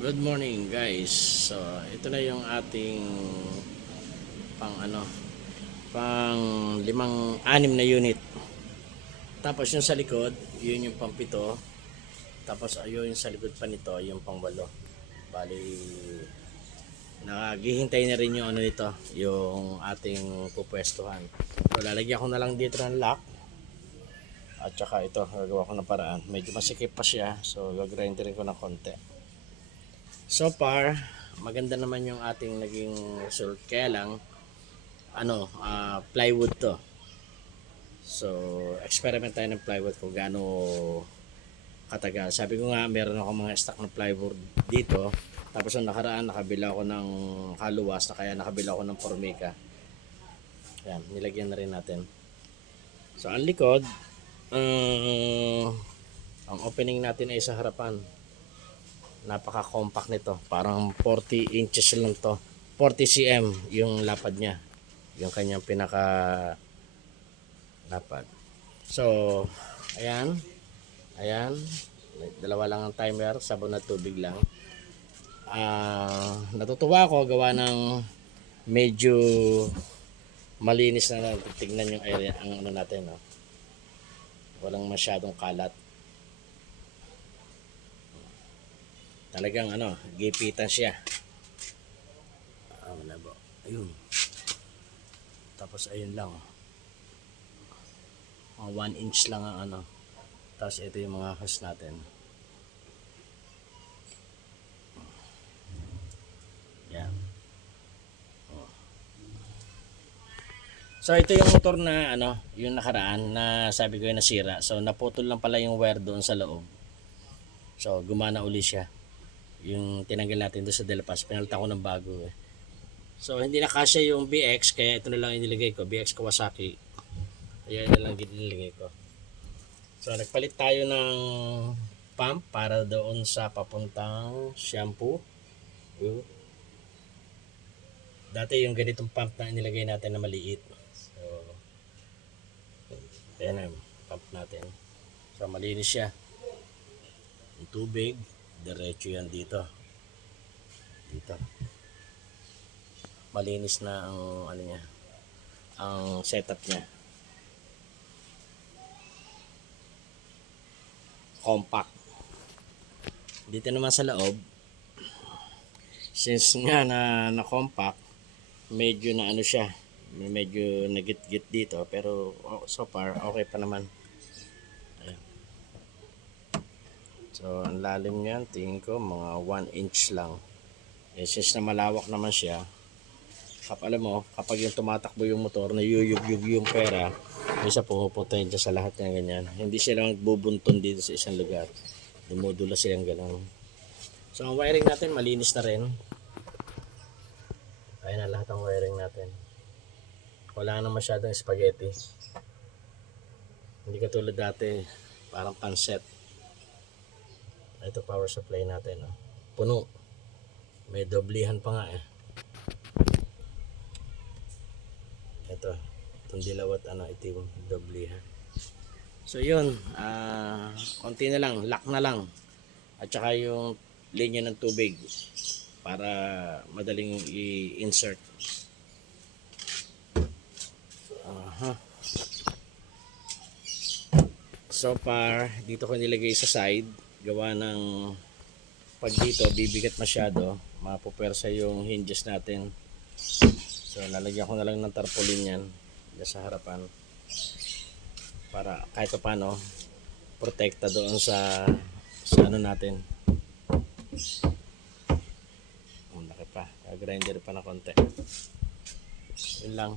Good morning guys. So ito na yung ating pang anim na unit. Tapos yung sa likod, yun yung pang pito. Tapos ayun yung sa likod pa nito, yung pang walo. Bali naghihintay na rin yung ano nito, yung ating pupwestuhan. So lalagyan ko na lang dito ng lock. At saka ito, gagawa ko ng paraan. Medyo masikip pa siya, so gagrinderin ko ng konti. So far, maganda naman yung ating naging result. Kaya lang, plywood to. So, experiment tayo ng plywood kung gaano katagal. Sabi ko nga, meron ako mga stock ng plywood dito. Tapos ang nakaraan, nakabila ako ng haluwas na kaya nakabila ako ng formica. Yan, nilagyan na rin natin. So, ang likod, ang opening natin ay sa harapan. Napaka-compact nito. Parang 40 inches lang to. 40 cm yung lapad niya. Yung kanyang pinaka lapad. So, ayan. Ayan. Dalawa lang ang timer. Sabon at tubig lang. Natutuwa ako gawa ng medyo malinis na tignan yung area, ang ano natin. No? Walang masyadong kalat. Talagang gipitan siya. Malabo. Ayun. Tapos ayun lang. 1 inch lang ang Tapos ito yung mga hose natin. Yan. So ito yung motor na yung nakaraan na sabi ko yung nasira. So naputol lang pala yung wire doon sa loob. So gumana uli siya. Yung tinanggal natin doon sa Delpas, pinalitan ko ng bago eh. So hindi na kasya yung BX, kaya ito na lang inilagay ko, BX Kawasaki. Kaya ito na lang inilagay ko. So nagpalit tayo ng pump para doon sa papuntang shampoo. Dati yung ganitong pump na inilagay natin na maliit. So ayan na pump natin. So malinis siya. Yung tubig diretso yan dito. Malinis na ang niya, ang setup niya. Compact. Dito naman sa loob, since nga na compact, medyo na siya, medyo nagit-git dito, pero so far okay pa naman. So, ang lalim niyan, tingin ko mga 1 inch lang. Since na malawak naman siya, alam mo, kapag yung tumatakbo yung motor, nayuyug-yug yung pera, isa pumupunta yun sa lahat ng ganyan. Hindi sila magbubunton dito sa isang lugar. Dumudula silang gano'n. So, ang wiring natin, malinis na rin. Ayan na lahat ang wiring natin. Wala na masyadong spaghetti. Hindi katulad dati, parang panset. Ito power supply natin. Puno. May doblihan pa nga eh. Ito. Itong dilaw at itim doblihan. So yun. Konti na lang. Lock na lang. At saka yung linya ng tubig. Para madaling i-insert. So far, dito ko nilagay sa side. Gawa ng pag dito bibigat masyado, mapupersa yung hinges natin. So lalagyan ko na lang ng tarpaulin yan sa harapan para kahit paano protekta doon sa natin. Laki pa, grinder pa na konti. Yun lang.